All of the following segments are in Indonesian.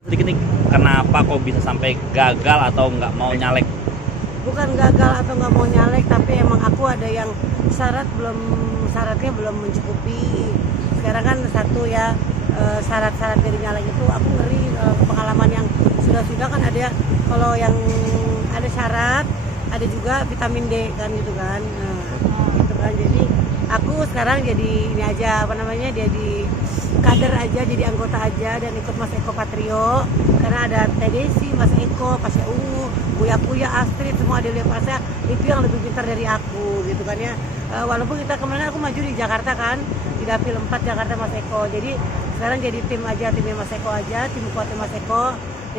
Sedikit nih, kenapa kok bisa sampai gagal atau nggak mau nyalek? Bukan gagal atau nggak mau nyalek, tapi emang aku ada yang syaratnya belum mencukupi. Sekarang kan satu ya, syarat-syarat dari nyalek itu aku ngeri, pengalaman yang sudah kan ada ya, kalau yang ada syarat ada juga vitamin D kan gitu kan. Nah, gitu kan, jadi aku sekarang jadi ini aja, apa namanya, jadi kader aja, jadi anggota aja, dan ikut Mas Eko Patrio karena ada TDC, Mas Eko, Pasya Ungu, Buya Astrid, semua ada Pasya itu yang lebih pintar dari aku gitu kan ya. Walaupun kita kemarin aku maju di Jakarta kan, di Dapil 4 Jakarta Mas Eko, jadi sekarang jadi timnya Mas Eko aja, tim kuatnya Mas Eko,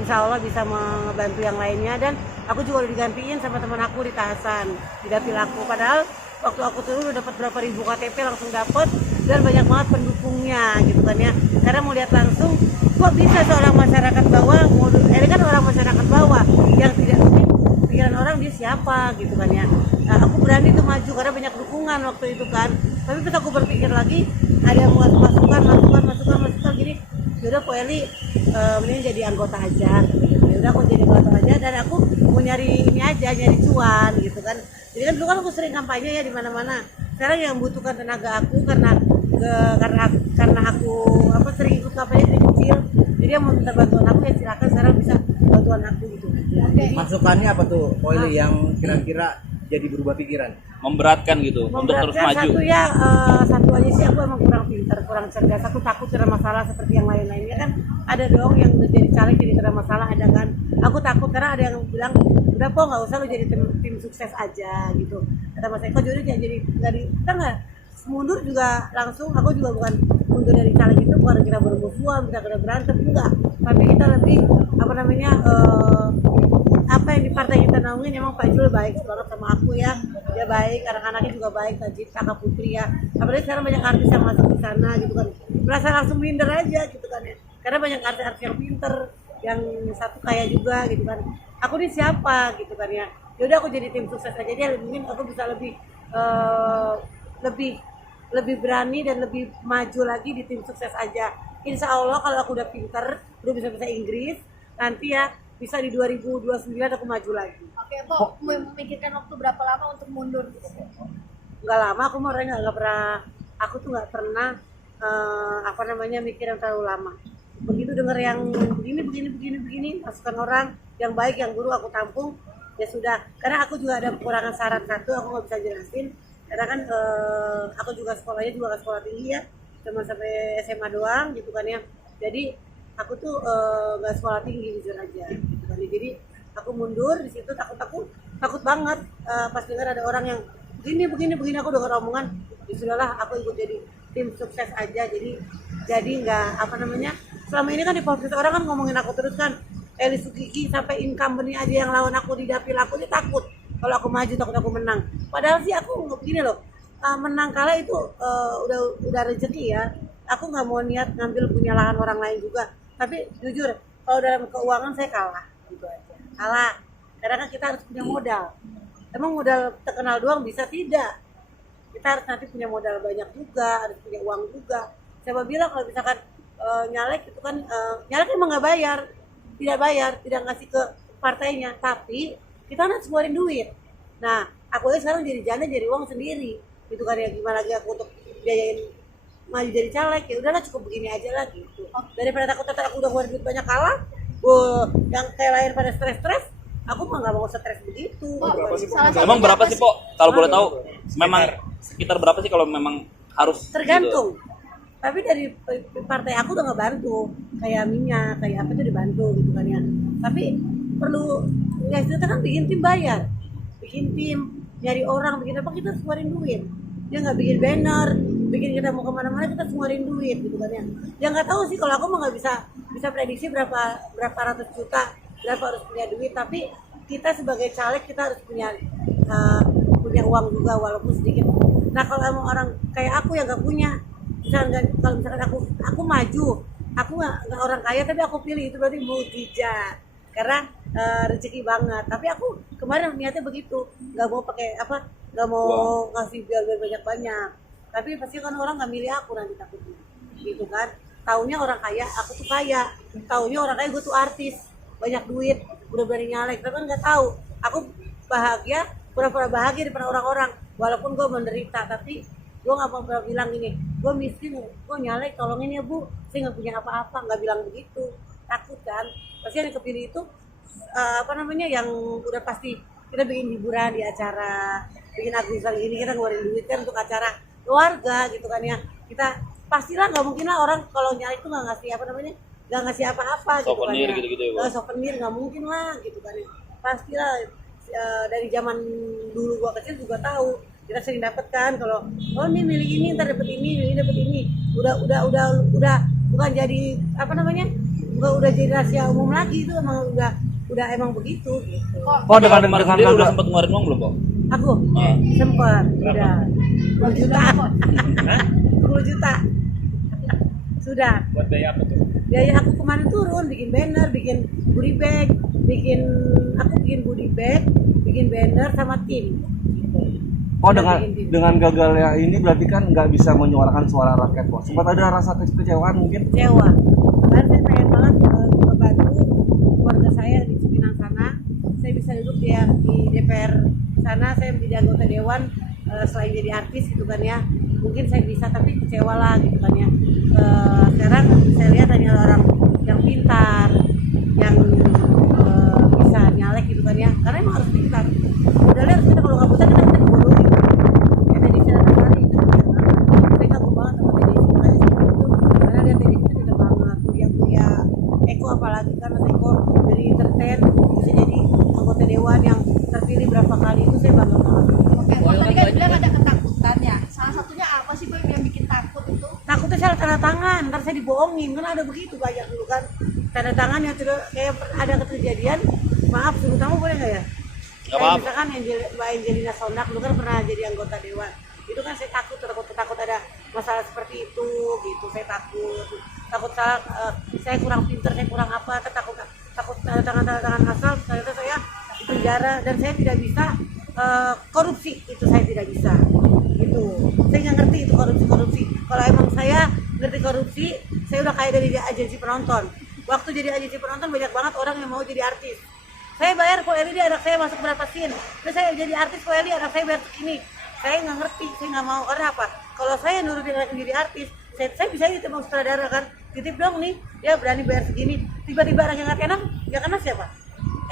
insya Allah bisa membantu yang lainnya. Dan aku juga udah digantiin sama teman aku di Tahasan di Dapil aku, padahal waktu aku turun udah dapat berapa ribu KTP langsung dapet, dan banyak banget pendukungnya gitu kan ya. Karena mau lihat langsung kok bisa seorang masyarakat bawah, ini kan orang masyarakat bawah yang tidak mungkin pikiran orang dia siapa gitu kan ya. Nah, aku berani tuh maju karena banyak dukungan waktu itu kan. Tapi pas aku berpikir lagi, ada yang masukan gini, yaudah Po Eli, mending jadi anggota aja. Yaudah aku jadi anggota aja, dan aku mau nyari ini aja, nyari cuan gitu kan. Jadi kan dulu kan aku sering kampanye ya di mana-mana. Sekarang yang membutuhkan tenaga aku karena aku sering ikut kampanye dari kecil. Jadi yang mau minta bantuan aku ya silakan, sekarang bisa bantuan aku gitu aja. Jadi, masukannya apa tuh Oili yang kira-kira jadi berubah pikiran? Memberatkan gitu untuk terus maju. Satu aja sih, aku emang kurang pintar, kurang cerdas. Aku takut kena masalah seperti yang lain-lainnya kan. Ada dong yang udah jadi caleg jadi kena masalah, ada kan. Aku takut karena ada yang bilang, udah Po nggak usah, lu jadi tim sukses aja gitu. Kata Mas Eko, jadi kita nggak mundur juga langsung. Aku juga bukan mundur dari caleg itu bukan kira bermusuhan, kita kena berantem, enggak. Tapi kita lebih apa yang di partai kita naungin. Emang Pak Jul baik banget sama aku ya, dia baik, anak-anaknya juga baik, Najib, Kakak Putri ya. Apalagi sekarang banyak artis yang masuk di sana gitu kan, merasa langsung minder aja gitu kan ya, karena banyak artis-artis yang pinter, yang satu kaya juga gitu kan. Aku ini siapa gitu kan ya. Yaudah aku jadi tim sukses aja dia, mungkin aku bisa lebih berani dan lebih maju lagi di tim sukses aja. Insya Allah kalau aku udah pinter, udah bisa Inggris, nanti ya bisa di 2029 aku maju lagi. Oke, Po, memikirkan waktu berapa lama untuk mundur? Nggak lama, aku mau orangnya nggak pernah, aku tuh nggak pernah mikir yang terlalu lama. Begitu denger yang begini, masukan orang yang baik, yang guru, aku tampung, ya sudah. Karena aku juga ada kekurangan syarat satu, aku nggak bisa jelasin. Karena kan aku juga sekolahnya juga nggak sekolah tinggi ya, cuma sampai SMA doang gitu kan ya. Jadi aku tuh nggak sekolah tinggi jujur aja gitu kan. Jadi aku mundur di situ, takut banget pas dengar ada orang yang begini aku dengar omongan, ya sudahlah aku ikut jadi tim sukses aja. Jadi nggak selama ini kan di podcast orang kan ngomongin aku terus kan, Eli Sugiki sampai incumbent aja yang lawan aku di dapil aku ini takut kalau aku maju, takut aku menang. Padahal sih aku begini loh, menang kalah itu udah rezeki ya. Aku nggak mau niat ngambil punya lahan orang lain juga. Tapi jujur, kalau dalam keuangan saya kalah gitu aja. Kalah. Karena kan kita harus punya modal. Emang modal terkenal doang bisa? Tidak. Kita harus nanti punya modal banyak juga, harus punya uang juga. Siapa bilang kalau misalkan nyalek itu kan, nyalek emang nggak bayar, tidak ngasih ke partainya, tapi kita harus ngeluarin duit. Nah, aku aja sekarang jadi janda, jadi uang sendiri. Gitu kan ya, gimana lagi aku untuk biayain maju jadi caleg, ya udahlah cukup begini aja lah gitu. Daripada aku udah ngeluarin duit banyak kalah, yang kayak lain pada stres, aku mah nggak mau stres begitu. Emang berapa sih Po? Kalau boleh tahu, memang sekitar berapa sih kalau memang harus? Tergantung. Gitu. Tapi dari partai aku udah ngebantu, kayak minyak, kayak apa itu dibantu gitu kan ya. Tapi perlu ya kita kan bikin tim bayar, bikin tim, nyari orang, bikin apa, kita harus ngeluarin duit. Dia nggak bikin banner, bikin kita mau kemana-mana kita harus ngeluarin duit gitu kan ya. Ya nggak tahu sih, kalau aku mah nggak bisa prediksi berapa ratus juta, berapa harus punya duit. Tapi kita sebagai caleg kita harus punya uang juga walaupun sedikit. Nah kalau emang orang kayak aku yang nggak punya, kalau misalkan aku maju, aku nggak orang kaya tapi aku pilih, itu berarti mukjizat karena rezeki banget. Tapi aku kemarin niatnya begitu, nggak mau pakai nggak mau ngasih biar banyak, tapi pasti kan orang nggak milih aku nanti takutnya gitu kan. taunya orang kaya, aku tuh kaya. Taunya orang kaya gue tuh artis, banyak duit, udah berani nyalek. Tapi kan nggak tahu, aku bahagia, pura-pura bahagia di depan orang-orang. Walaupun gue menderita, tapi gue nggak pernah bilang gini, gue miskin, gue nyalek, tolongin ya bu, saya nggak punya apa-apa, nggak bilang begitu. Takut kan, pasti yang kepilih itu yang udah pasti kita bikin hiburan di acara, bikin agusan ini, kita ngeluarin duit kan untuk acara keluarga gitu kan ya. Kita pastilah nggak mungkin lah orang kalau nyalek itu nggak ngasih nggak ngasih apa-apa gitu kan Souvenir ya. gitu-gitu ya, Bu? Souvenir nggak mungkin lah gitu kan ya. Pastilah dari zaman dulu gua kecil juga tahu, kita sering dapet kan kalau oh ini milih ini ntar dapet ini dapet ini, udah bukan jadi udah jadi rahasia umum lagi, itu udah emang begitu gitu. Oh, dengan Sendiri udah sempat ngeluarin uang belum, Pak? Aku sempet udah 10 juta 10 juta sudah. buat biaya apa tuh? Biaya aku kemarin turun, bikin banner, bikin goodie bag, bikin goodie bag, bikin banner sama tim. Oh, Udah dengan bikin tim. dengan gagalnya ini berarti kan nggak bisa menyuarakan suara rakyat, Bos. Sempat ada rasa kekecewaan mungkin? Kecewa. Kan saya pengen banget membantu keluarga saya di Cipinang sana. Saya bisa duduk di DPR sana, saya menjadi anggota dewan selain jadi artis gitu kan ya. Mungkin saya bisa, tapi kecewa lah gitu kan ya. Sekarang saya lihat hanya orang yang pintar, yang bisa nyalek gitu kan ya. Karena emang harus pintar. Modalnya harus kita, kalau nggak buta kita dibodohin. Ya tadi saya datang hari itu pintar banget. Saya kagum banget sama Teddy Desi, makanya seperti itu. Karena dia Teddy Desi pintar banget. Kuliah Eko apalagi kan, Mas Eko dari entertain bisa jadi anggota dewan yang terpilih berapa kali, itu saya bangga banget. Oke, Kok tadi kan bilang ada ketakutan ya. Salah satunya apa sih Boy yang bikin takut itu? Takutnya saya tanda tangan, ntar saya dibohongin, kan ada begitu banyak dulu kan tanda tangan yang tidak kayak ada kejadian. Maaf, sebut nama boleh nggak ya? Nggak Kayak apa-apa. misalkan Mbak Angelina Sondak dulu kan pernah jadi anggota dewan. Itu kan saya takut ada masalah seperti itu gitu. Saya takut salah, saya kurang pinter, saya kurang apa, takut tanda tangan asal, ternyata saya di penjara dan saya tidak bisa korupsi, itu saya tidak bisa gitu. Saya nggak ngerti itu korupsi. Kalau emang saya ngerti korupsi, saya udah kayak dari agensi penonton. Waktu jadi agensi penonton banyak banget orang yang mau jadi artis. Saya bayar kok LED anak saya masuk berapa scene, terus saya jadi artis kok LED anak saya bayar segini. Saya nggak ngerti, saya nggak mau. Karena apa? Kalau saya nurutin anak jadi artis, saya bisa ditembak sutradara kan, titip dong nih, dia berani bayar segini. Tiba-tiba anak yang nggak kena siapa?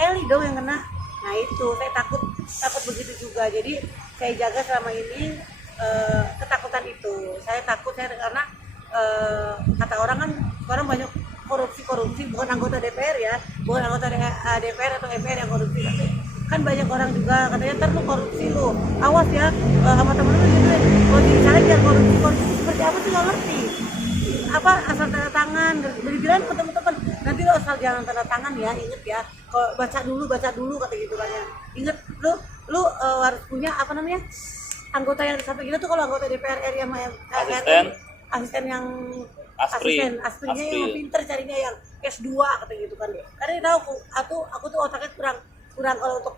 Eli dong yang kena. Nah itu saya takut begitu juga. Jadi saya jaga selama ini ketakutan itu. Saya takut karena kata orang kan sekarang banyak korupsi, bukan anggota DPR ya, bukan anggota DPR atau MPR yang korupsi, tapi kan banyak orang juga katanya ntar lu korupsi lu, awas ya sama temen-temen gitu. Kalau jadi caleg jangan korupsi seperti apa sih, nggak ngerti apa asal tanda tangan. Dibilang ke teman-teman, nanti lo asal jangan tanda tangan ya, inget ya, kalau baca dulu kata gitu kan ya. Inget lu harus punya anggota yang sampai kita tuh, kalau anggota DPR RI sama asisten yang aspirnya yang pinter, carinya yang S2 kata gitu kan. Karena dia tahu aku tuh otaknya kurang kalau untuk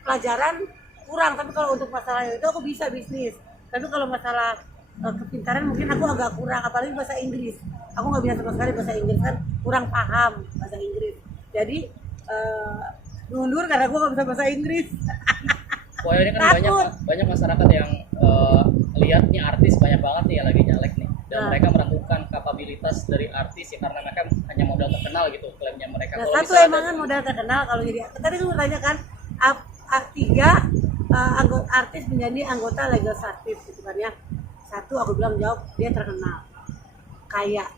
pelajaran kurang, tapi kalau untuk masalah itu aku bisa bisnis. Tapi kalau masalah kepintaran mungkin aku agak kurang, apalagi bahasa Inggris. Aku nggak bisa sama sekali bahasa Inggris, kan kurang paham bahasa Inggris. Jadi mundur karena gue nggak bisa bahasa Inggris. Pokoknya ini kan banyak masyarakat yang lihat nih artis banyak banget nih yang lagi nyalek nih, dan mereka meragukan kapabilitas dari artis ya, karena mereka hanya modal terkenal gitu klaimnya mereka. Nah, Kalau satu misalnya emang kan modal terkenal. Kalau jadi tadi gue bertanya kan, anggota artis menjadi anggota legislatif gitu kan ya. Satu aku bilang jawab, dia terkenal, kaya,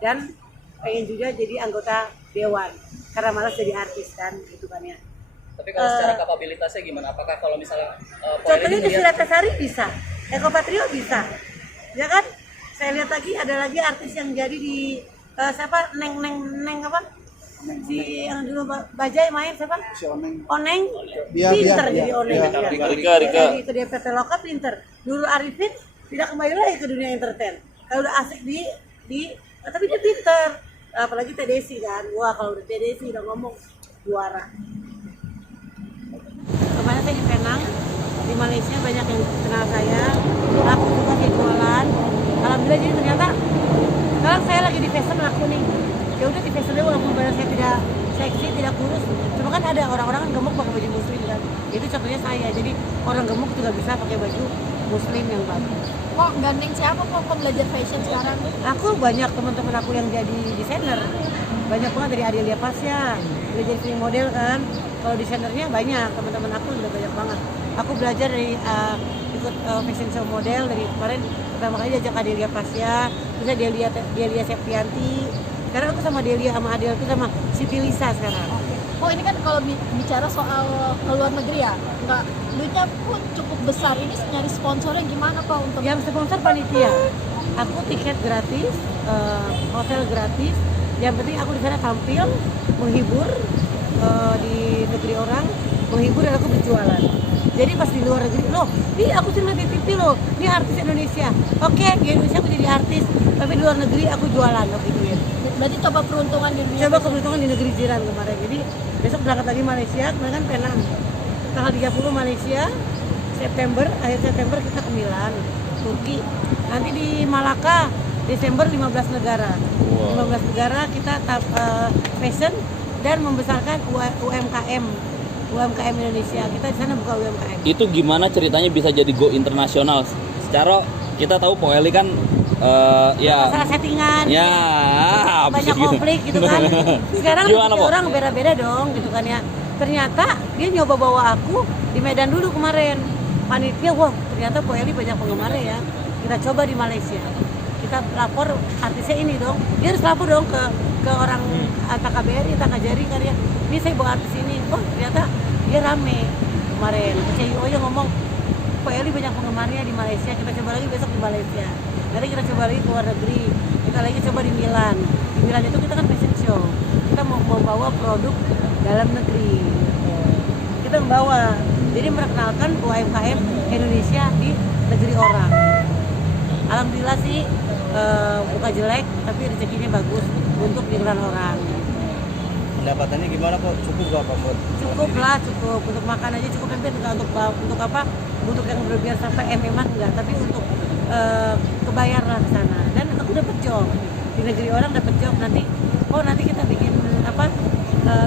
dan pengen juga jadi anggota dewan karena malas jadi artis kan gitu kan ya. tapi kalau secara kapabilitasnya gimana? Apakah kalau misalnya Contohnya di Siratasari bisa, Eko Patrio bisa, ya kan? Saya lihat lagi ada lagi artis yang jadi di siapa Neng apa? Si yang dulu Bajai main siapa? Si Oneng. Oneng, Dia, pinter dia, jadi dia, Oneng. dia. Rika. Jadi itu dia PT Loka pinter. Dulu Arifin tidak kembali lagi ke dunia entertain. Kalau udah asik tapi dia pinter. Apalagi Teh Desi kan. Wah kalau udah Teh Desi udah ngomong juara. Kemarin saya di Penang, di Malaysia banyak yang kenal saya. Aku juga saya jualan. alhamdulillah jadi ternyata sekarang saya lagi di fashion aku nih. Ya udah di fashion walaupun badan saya tidak seksi, tidak kurus, cuma kan ada orang-orang kan gemuk pakai baju muslim kan. Itu contohnya saya. Jadi orang gemuk juga bisa pakai baju muslim yang bagus. Kok gandeng siapa kok belajar fashion sekarang? Aku banyak teman-teman aku yang jadi desainer. Banyak banget dari Adelia Pasya, dia jadi free model kan. Kalau desainernya banyak, teman-teman aku udah banyak banget. Aku belajar dari ikut fashion show model dari kemarin pertama kali diajak Adelia Pasya, terus Delia Septianti. Sekarang aku sama Delia sama Adel itu sama Siti Lisa sekarang. Oh ini kan kalau bicara soal ke luar negeri ya, nggak duitnya pun cukup besar. Ini nyari sponsornya gimana Pak untuk? Yang sponsor panitia. Aku tiket gratis, hotel gratis. Yang penting aku di sana tampil, menghibur di negeri orang, menghibur dan aku berjualan. Jadi pas di luar negeri, loh, nih aku sering lihat di TV loh, ini artis Indonesia. Oke, di Indonesia aku jadi artis, tapi di luar negeri aku jualan, aku gituin. Berarti coba peruntungan di dunia. Coba keberuntungan di negeri jiran kemarin. Jadi besok berangkat lagi Malaysia, kemarin kan Penang. Tanggal 30 Malaysia, akhir September kita ke Milan, Turki. Nanti di Malaka, Desember 15 negara. 15 negara kita fashion dan membesarkan UMKM Indonesia. Kita di sana buka UMKM. Itu gimana ceritanya bisa jadi go internasional? Secara kita tahu Po Eli kan ya Masalah settingan. ya Banyak konflik gitu kan. Sekarang Gimana, Po? orang beda-beda dong gitu kan ya. Ternyata dia nyoba bawa aku di Medan dulu kemarin. Panitia, wah ternyata Po Eli banyak penggemarnya ya. Kita coba di Malaysia. Kita lapor artisnya ini dong. Dia harus lapor dong ke orang TKBRI, TKJRI kan ya. Ini saya bawa artis ini. Oh ternyata dia rame kemarin. CEO nya ngomong, Po Eli banyak penggemarnya di Malaysia. Kita coba lagi besok di Malaysia. Nanti kita coba lagi ke luar negeri. Kita lagi coba di Milan. Di Milan itu kita kan fashion show. Kita mau membawa produk dalam negeri. Kita membawa. Jadi memperkenalkan UMKM Indonesia di negeri orang. Alhamdulillah sih buka jelek tapi rezekinya bagus untuk pikiran orang. Pendapatannya gimana kok? Cukup gak Pak buat? Cukup lah, cukup untuk makan aja cukup, nanti enggak untuk apa? Untuk yang berlebihan sampai MM-an enggak, tapi untuk kebayar lah ke sana. Dan aku dapat job di negeri orang, dapat job nanti. Oh nanti kita bikin apa?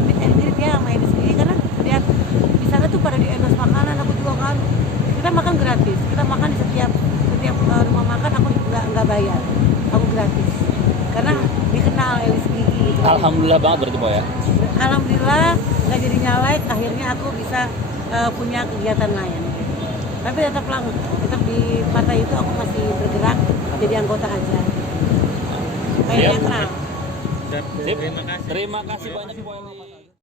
Meet and greet ya sama ini sendiri karena lihat di sana tuh pada di endorse makanan, aku juga kan. Kita makan gratis, kita makan di setiap rumah makan aku nggak bayar, aku gratis karena dikenal Elis Gigi gitu. alhamdulillah banget berarti Po ya. Alhamdulillah nggak jadi nyalek, akhirnya aku bisa punya kegiatan lain. Tapi tetap di partai itu aku masih bergerak jadi anggota aja. Kayak netral. Sip. Terima kasih banyak Po Eli.